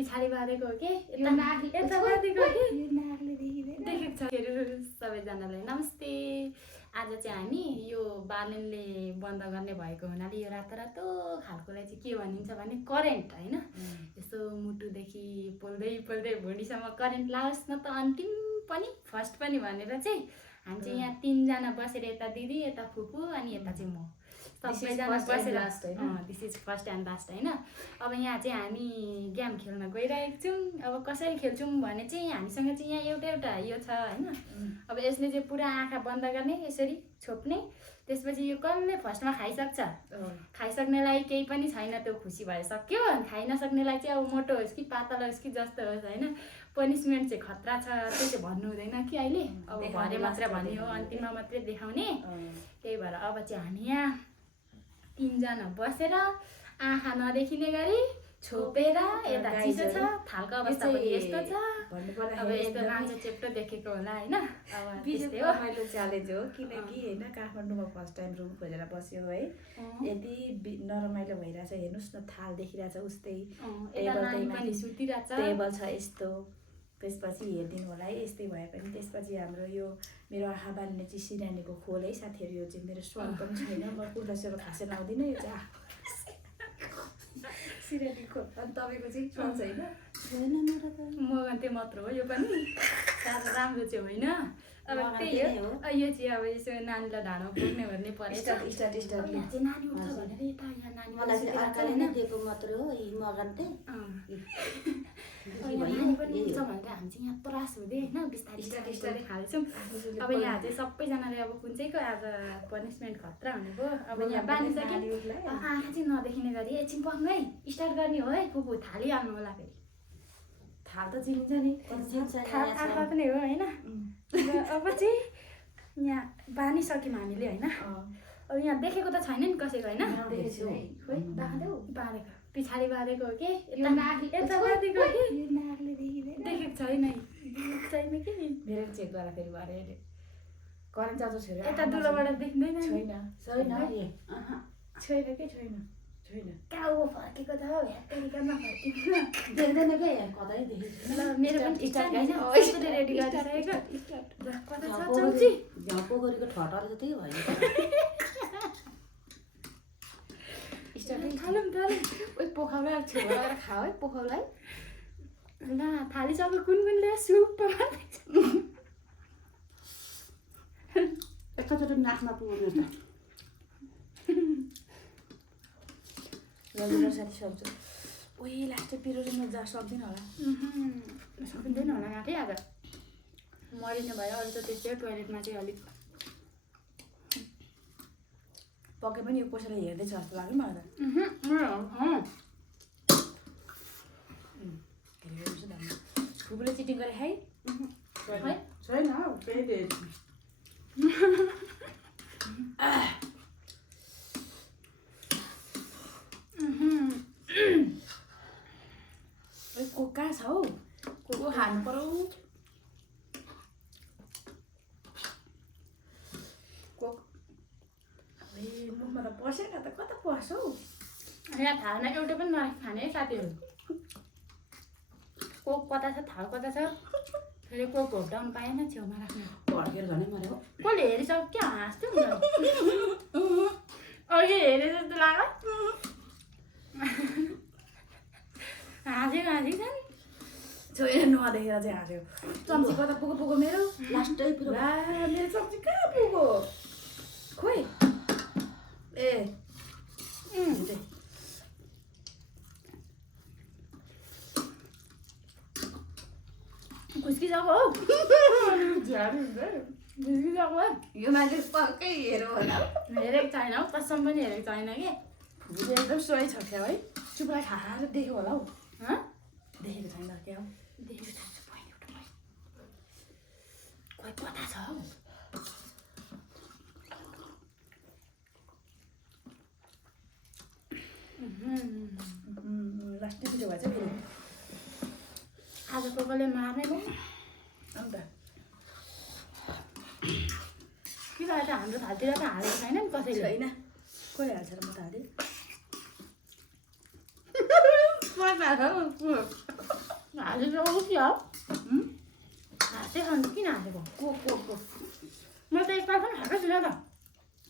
पछाडि बाँधेको हो कि यता बाँधेको हो कि देखेको छ। सबैजनालाई नमस्ते। आज चाहिँ हामी यो बालनले बन्द गर्ने भएको हुनाले यो रातो रातो खालकोलाई चाहिँ के भनिन्छ भने करेन्ट होइन। यसो मुटुदेखि पोल्दै पोल्दै भुँडीसम्म करेन्ट लागोस् न त अन्तिम पनि फर्स्ट पनि भनेर चाहिँ हामी चाहिँ यहाँ 3 जना बसेर यता दिदी यता फुपू अनि यता चाहिँ म सबैजना बसेर this is first and last होइन। अब यहाँ चाहिँ हामी गेम खेल्न गइरहेको छौँ। अब कसरी खेल्छौँ भने चाहिँ हामीसँग चाहिँ यहाँ एउटा यो छ होइन। अब यसले चाहिँ पुरा आँखा बन्द गर्ने यसरी छोप्ने, त्यसपछि यो कसले फर्स्टमा खाइसक्छ। खाइसक्नेलाई केही पनि छैन, त्यो खुसी भइसक्यो। खाइ नसक्नेलाई चाहिँ अब मोटो होस् कि पातलो होस् कि जस्तो होस् होइन, पनिसमेन्ट चाहिँ खतरा छ। त्यो चाहिँ भन्नु हुँदैन कि अहिले, अब भरे मात्र भन्ने हो, अन्तिममा मात्रै देखाउने। त्यही भएर अब चाहिँ हामी यहाँ 3 जना बसेर आँखा नदेखिने गरी छोपेर, यता चिसो छ, थालको अवस्था पनि यस्तो छ। अब यस्तो मान्छे चेप्टो देखेको होला होइन। अब त्यस्तै हो, रमाइलो च्यालेन्ज हो किनकि होइन काठमाडौँमा फर्स्ट टाइम रुम खोजेर बस्यो है। यति नरमाइलो भइरहेछ हेर्नुहोस् न, थाल देखिरहेछ उस्तै, टेबल छ यस्तो। त्यसपछि हेरिदिनु होला है, यस्तै भए पनि। त्यसपछि हाम्रो यो मेरो आँखा बाल्ने चाहिँ सिरानीको खोल है साथीहरू। यो चाहिँ मेरो स्वाद पनि छैन, म कुर्दासेर खासै लाउँदिनँ। यो चाहिँ सिरानी खोल। अनि तपाईँको चाहिँ स्वाद छैन? छैन मेरो त, मगन त्यो मात्र हो। यो पनि साह्रो राम्रो चाहिँ होइन। अब त्यही हो, यो चाहिँ अब यसो नानीलाई ढाडमा पुग्ने भन्ने परेछ। नानी उठ्छ भनेर यता यहाँ नानी दिएको मात्रै हो मगन चाहिँ नानी पनि उठ्छ भनेर हामी चाहिँ यहाँ त्रास हुँदै होइन बिस्तारै खाँदैछौँ। अब यहाँ चाहिँ सबैजनाले अब कुन चाहिँको आज पनिसमेन्ट खतरा भनेको। अब यहाँ बाँधिसक्यो, आँखा चाहिँ नदेखिने गरी एकछिन बङ्गै स्टार्ट गर्ने हो है। फुपू थालिहाल्नु होला, फेरि थाल त चिनिन्छ नि, आँखा पनि हो होइन। अब चाहिँ यहाँ बाँधिसक्यौँ हामीले होइन। अब यहाँ देखेको त छैन नि कसैको होइन, बाँधेको पछाडि बाँधेको हो कि यता बाँधेको हो कि देखेको छैन कि। मेरो चेक गरेर फेरि भरे करेन्ट चार्जर छोडेर यता दुलोबाट देख्दैन छैन कहाँ हो फर्केको त हौ, ह्याक्करिकामा फर्केको देख्दैन के कतै देखेको ल। मेरो पनि स्टार्ट होइन, यसरी रेडी गरिसकेको। कता छ चम्ची? पोखरीको ठटर जति भयो। थालौँ पोखौला छेउबाट खाऊ है पोखौलाई। ल थालिसक्यो, कुनले सुप एकैचोटि नाकमा पुग्नु त रविवार साथी सक्छु। ओइ लास्ट पिरो चाहिँ म जा सक्दिनँ होला। सकिँदैन होला माथि आज मरिने भयो। अरू त त्यस्तै टोइलेटमा चाहिँ अलिक पक्कै पनि यो कसैलाई हेर्दैछ जस्तो लाग्यो मलाई त। फुपूले चिटिङ गरे है छैन हौ त्यही कोक कहाँ छ हौ? कोक खानु पर्यो। कोक मुखमा त पसेन त कता पस्छ हौ? यहाँ थालमा एउटा पनि नराखी खाने है साथीहरू। कोक कता छ, थाल कता छ, फेरि कोक घोप्टाउनु पाएन छेउमा राख्ने। भड्केर झनै मऱ्यो। कसले हेरिसक्यो क्या हाँस्थ्यो नि अघि हेरे जस्तो लाग्यो। हाँसेको छ नि छैन, नदेखेर चाहिँ हाँस्यो। चम्ची कता पुगो मेरो लास्टै पुरो। मेरो चम्ची कहाँ पुगो खोइ। ए खुस्किसक्यो हौ, खुस्किसक्यो है। यो मान्छे पक्कै हेरो होला। हेरेको छैन हौ, कसम पनि हेरेको छैन कि। एकदम सोही छ क्या है। चुपलाई खाएर देख्यो होला हौ। देखेको छैन क्या हौ? देखेको छैन बहिनी एउटा खोइ कता छ हौ। लास्टै पिरो भएछ फेरि। आज कोकोले मार्ने भयो अन्त कि त हाम्रो थालतिर त हालेको छैन नि कसैले। छैन, कसले हाल्छ र म त हालेँ। हाँसेको के हो हाँसे खानु किन हाँसेको को म त एकपल्ट पनि खाएको छुइनँ त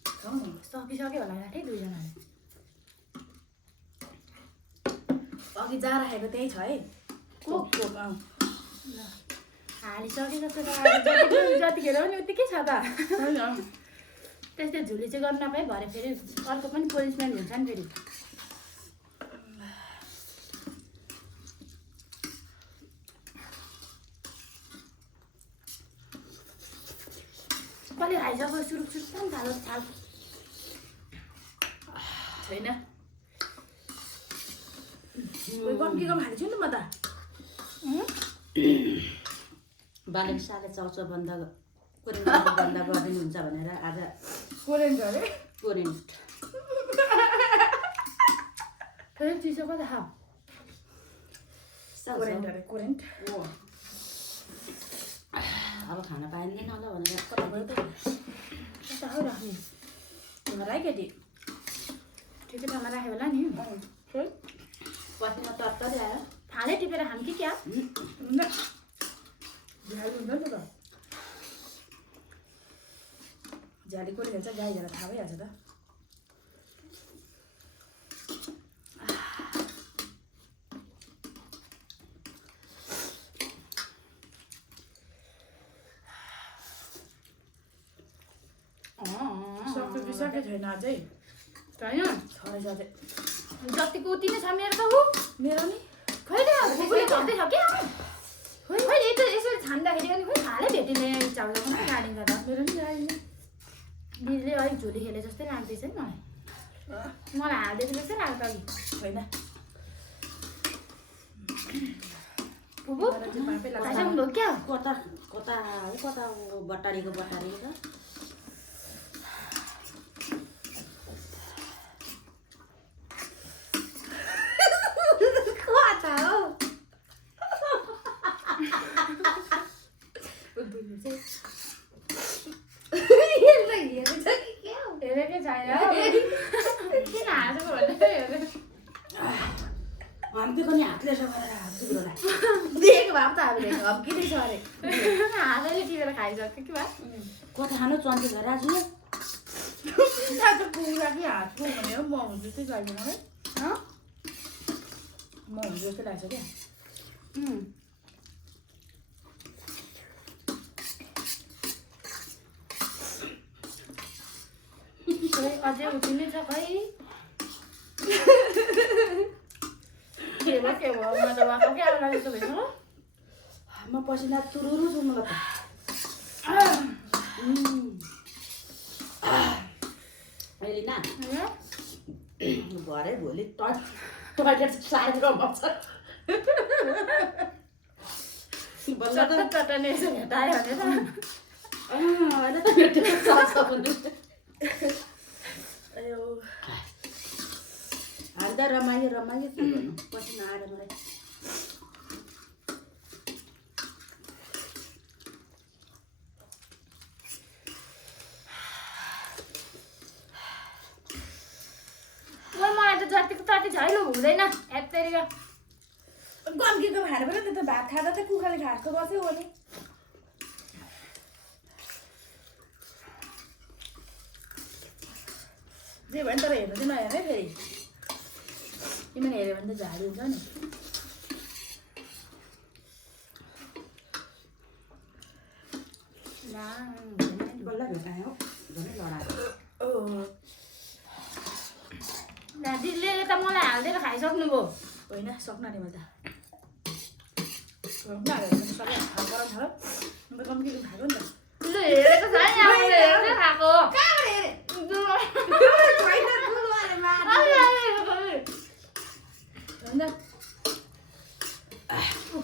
खाऊ न सकिसक्यो होला राखेँ दुईजनाले अघि जहाँ राखेको त्यही छ है को अँ हालिसके जस्तो त जतिखेर पनि उत्तिकै छ त त्यस्तै झुली चाहिँ गर्नु नपाए भरे फेरि अर्को पनि पनिसमेन्ट हुन्छ नि फेरि कसले खाइसक्यो सुरुक सुरुक पनि थालो थाल छैन कम्ती कम हालिछु नि म त बालन साले चाउचाउ बन्द कोरेन्ट बन्द गरिदिनुहुन्छ भनेर आज कोरेन्ट अरे कोरेन्ट फेरि चिसो कता खा कोरेन्ट अरे कोरेन्ट अब खाना पाइँदैन होला भनेर कता गयो त कता हो राख्ने तिमीलाई केटी ठिकै ठाउँमा राख्यो होला नि पसिना तरतरी आयो फाले टिपेर खाम कि क्या झ्याली हुन्छ नि त झ्याली कसले खेल्छ गाईहरूलाई थाहा भइहाल्छ त सक्यो कि सके छैन अझै छैन छ अझै जतिको उति नै छ मेरो त हो मेरो नि खैले फुपूले भन्दैछ क्या खै यता यसरी छान्दाखेरि पनि खै हालै भेटिँदैन चाउचाउ पनि गाडिन्छ त मेरो नि गाडी दिदीले अलिक झोली खेले जस्तै लाग्दैछ नि मलाई हाल्दैछ जस्तै लाग्छ अघि होइन फुपू खाइसक्नु भयो क्या कता कता कता बट्टारीको बट्टारी त हेरेकै छैन किन हाँसेको भन्दै हेरेँ हामीले पनि हातले सघाएर हातुरोलाई देखेको भए त हामीले हम्किँदै छ अरे हातैले टिपेर खाइसक्यो कि भए कता खानु चन्ती भएर आज आज पुरा कि हातको भनेर म हुनु जस्तै लाग्यो मलाई म हुनु जस्तै लाग्छ क्या अझै उठिनै छ खै के भयो म त वाको क्या आउला जस्तो भएछ म पसिना तुरुरु छु मलाई त एलिना भरे भोलि टोयलेट साइड रमाउँछ चट्टाने यसो भेटायो भने त होइन त भेटेको सक्छ भने अयो हाल्दा रमायो रमायो के गर्नु पसिना आएर मलाई मलाई त जतिको तति झैलो हुँदैन यत्तैको गम्कीको खाएर पनि त्यो त भात खाँदा चाहिँ कुखुराले घाँसको बस्यो हो नि जे भयो तर हेर्नु चाहिँ नहेर है फेरि तिमीले हेऱ्यो भने त झाडी हुन्छ नि बल्ल भेटायो झनै लडायो दिदीले त मलाई हालिदिएर खाइसक्नुभयो होइन सक्नु नि मैले त सबै खाएको गराउँछ र गम्कीको खाएको नि त ल हेरेको छ नि आफूले हेरेरै खाएको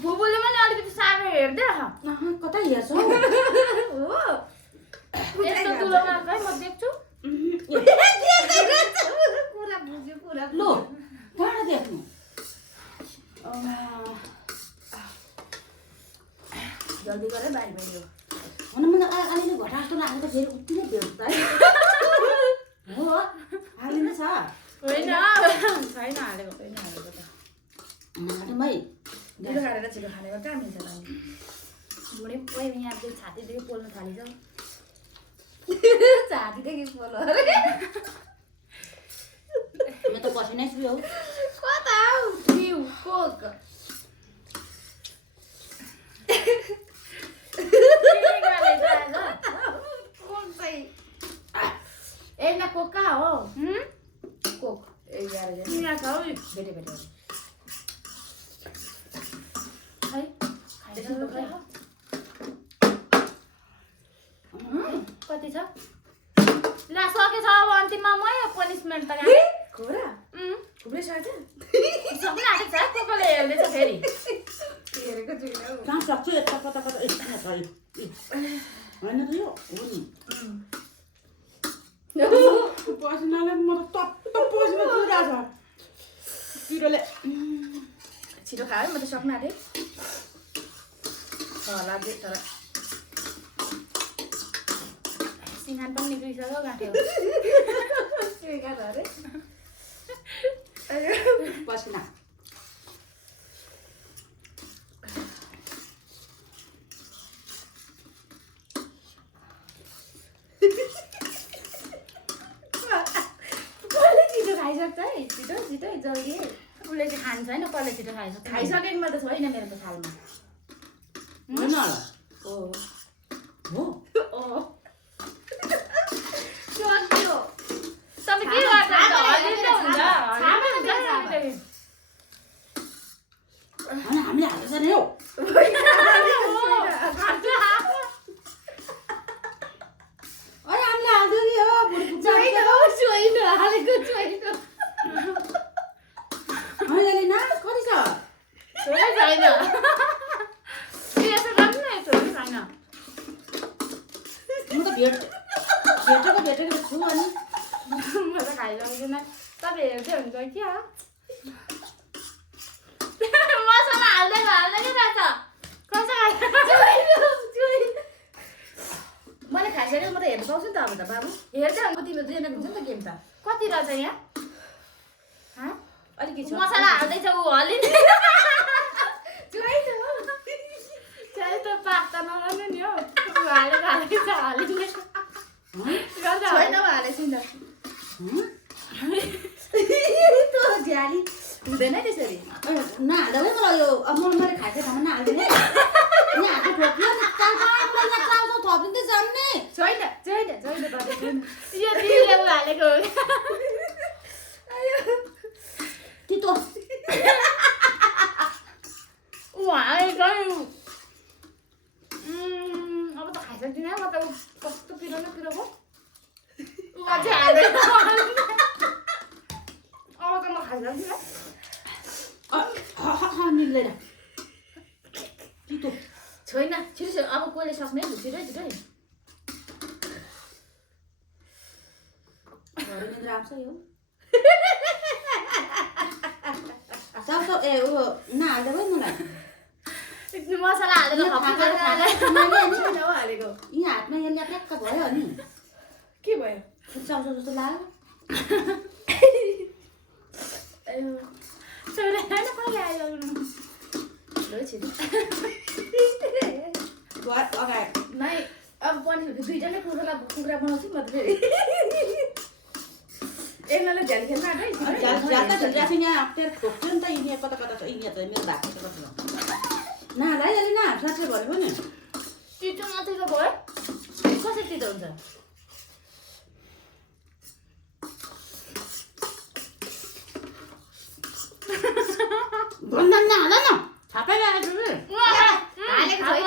फुपूले पनि अलिकति साह्रो हेर्दै राख कता हेर्छौ यस्तो तुलोमा है म देख्छु लो कहाँ देख्नु जल्दी गरेर बाहिर भयो हुन मलाई अलिअलि घटा जस्तो लाग्यो त फेरि उति नै भेट्छ है हो हालिनु छ होइन छैन हालेको होइन हालेको त मै ढिलो खाएर छिटो खानेमा कहाँ मिल्छ त अनि बुढी पहिला यहाँ छातीदेखि पोल्न थालिन्छ छातीदेखि पोलो अरे म त पसिनै छु हौ कता हौ पिउ कोक ए ना कोक कहाँ हो कोक ए यार यहाँ छ हौ बेटे बेटे खै खाइसक्नु पर्यो कति छ ला सकेछ अब अन्तिममा मै पनिसमेन्ट त गाडी खोरा खुब्रे साथ सक्नु आँटेको छ कोकोले हेर्दैछ फेरि हेरेको छुइनँ हौ कहाँ सक्छु यता कता कता यता छ होइन त यो हो नि पसिनाले म त टप्प पसिना चुइरहेको छ पिरोले छिटो खायो म त सक्नु आँटेँ होला तर सिंगान पनि निक्लिसक्यो गाँठ्यो अरे पसिना खाइसक्छ है छिटो छिटो जल्दी उसले चाहिँ खान्छ होइन कसले छिटो खाइसक्छ खाइसकेको म त छैन मेरो त थालमा होइन होला हो हो सक्यो तपाईँ के गर्नुहुन्छ हल्लिँदै हुन्छ होइन हामीले हाल्छ नि हौ अरे हामीले हाल्दियो नि हो बुढी छैन हालेको छैन अहिले न कति छ छोरै छैन यसो गर्नु न छोरै छैन म त भेटेको छु अनि म त खाइसकेको छैन तपाईँ हेर्दै हुन्छ क्या मसला हाल्दै रहेछ कसो मैले खाइसकेको म त हेर्नु पाउँछु नि त अब त बाबु हेर्दै हुन्छ तिम्रो दुईजना हुन्छ नि त गेम त कति रहेछ यहाँ अलिकति मसला हाल्दैछ ऊ हल्लिँदै चाहिँ त पाक त नगर्नु नि हौ हालेको हल्लिँदै गर्दा छैन हालेछु नि त झ्याली हुँदैन त्यसरी नहाल्दा पनि मलाई यो अब मैले खाएको ठाउँमा नहाल्दैन यहाँ हाल्नु थोप्यो थपिँदै जान्ने छैन छैन छैन छैन यो दिदीले ऊ हालेको तितो ऊ हालेको अब त खाइसक्दिनँ म त कस्तो पिरो न पिरोको ऊ अझै हाल्दैन अब त म खाइसक्दिनँ मिल्दैन तितो छैन छिटो छिटो अब कसले सक्ने छिटो छिटो घरि निद्रा आउँछ यो सब ए ऊ नहाल्दा भयो मलाई मसला हालेर छैन हौ हालेको यहाँ हातमा यहाँ ल्याप्याक्क भयो अनि के भयो चाउचाउ जस्तो लाग्यो छोरा होइन कहिले आयो ल छिटो अगाडि नै अब पनि दुईजनै कुखुरा बनाउँछु म त फेरि एकलाई झ्याली खेल्न आँटै यहाँ अप्ठ्यारो ठोक्छु नि त यिनीहरू कता कता छ यिनीहरू त मेरो भएको छ कति नहाल्दा है अलि न साँच्चै भनेको नि तितो मात्रै त भयो कसरी तितो हुन्छ भन्दा नहाल्दा न छापाइरहेको छु हालेको छैन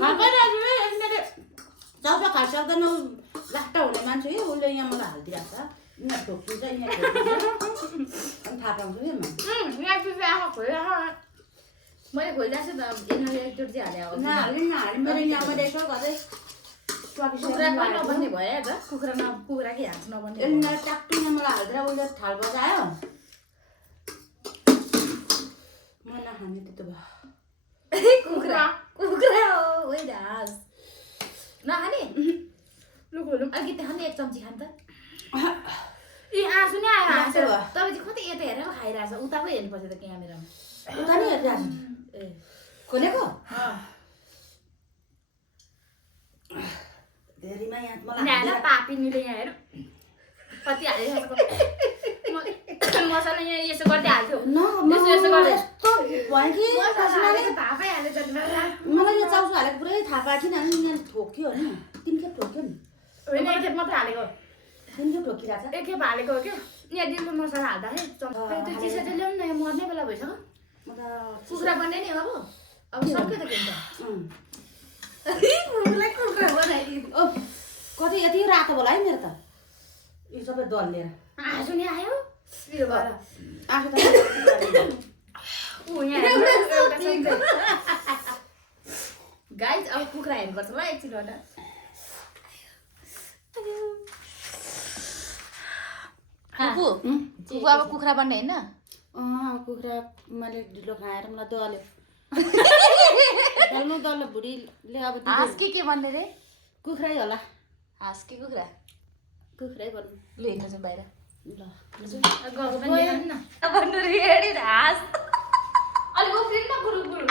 छापाइरहेको छु यिनीहरूले चाउचाउ खाइसक्दैन लाट्टा हुने मान्छे कि उसले यहाँ मलाई हालिदिइरहेको छ यिनीहरू ठोक्छु छ यिनीहरू अनि थाहा पाउँछु कि म यहाँ पिपी आँखा खोलिरहेको मैले खोलिरहेको छु त यिनीहरूले एकचोटि चाहिँ हाले हो नहाल्ने मेरो यहाँ मैले यसो गर्दै कुखुरा पनि नबन्ने भयो त कुखुरा कि हाँस नबन्ने यिनीहरू ट्याक्टुङ मलाई हालिदिएर उसले थाल बजायो म नखाने त्यस्तो भयो कुखुरा कुखुरा हो होइन हाँस नखाने लु खोलौँ अलिकति खाने एक चम्ची खान त ए आँसु नै आयो हाँस तपाईँ चाहिँ कति यता हेरेर खाइरहेछ उता पो हेर्नुपर्छ त क्यामेरामा उता नि हेरिरहेको छु ए खोलेको धेरैमा यहाँ मलाई पापिनीले यहाँ हेर कति हालिरहेको मसला यहाँ यसो गर्दै हाल्थ्यो यसो गर्दै यस्तो भयो कि थापै हालेछ मलाई यो चाउचाउ हालेको पुरै थाहा पाएको थिएन अनि यहाँ ठोक्यो होइन 3 खेप ठोक्यो नि होइन एक खेप मात्रै हालेको 3 खेप ठोकिरहेको छ एक खेप हालेको हो क्या यहाँ दिनको मसला हाल्दा है त्यो चिसो चाहिँ ल्याउनु न यहाँ मर्ने बेला भइसक्यो म त कुखुरा बन्ने नि अब सक्यो त के कुखुरा बनाइदिनु कति यति रातो होला है मेरो त यो सबै डल्लेर हाँसो नि आयो यो भएर आफू त गाइज अब कुखुरा हेर्नुपर्छ ल एकछिनबाट कुकु अब कुखुरा बन्ने होइन कुखुरा मैले ढिलो खाएर मलाई दल्यो दल्नु भुडीले अब हाँस के बन्ने रे कुखुरै होला हाँस कि कुखुरा कुखुरै भन्नु ल हेर्नु चाहिँ बाहिर ल गएको पनि देखाउनु न भन्नु रेडी हाँस अलिक उफ्रिनु न गुरु गुरु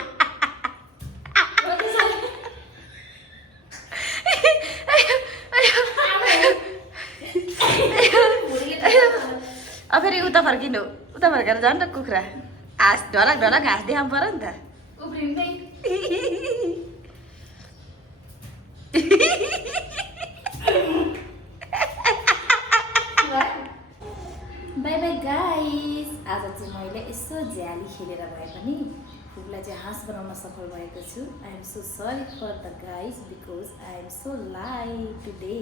अब फेरि उता फर्किनु उता फर्केर झन् न कुखुरा हाँस ढलक ढलक हाँस देखाउनु पऱ्यो नि त उफ्रिनु बाई बाई गाइस आज चाहिँ मैले यसो झ्याली खेलेर भए पनि फुललाई चाहिँ हाँस बनाउन सफल भएको छु I am so sorry for the guys because I am so late today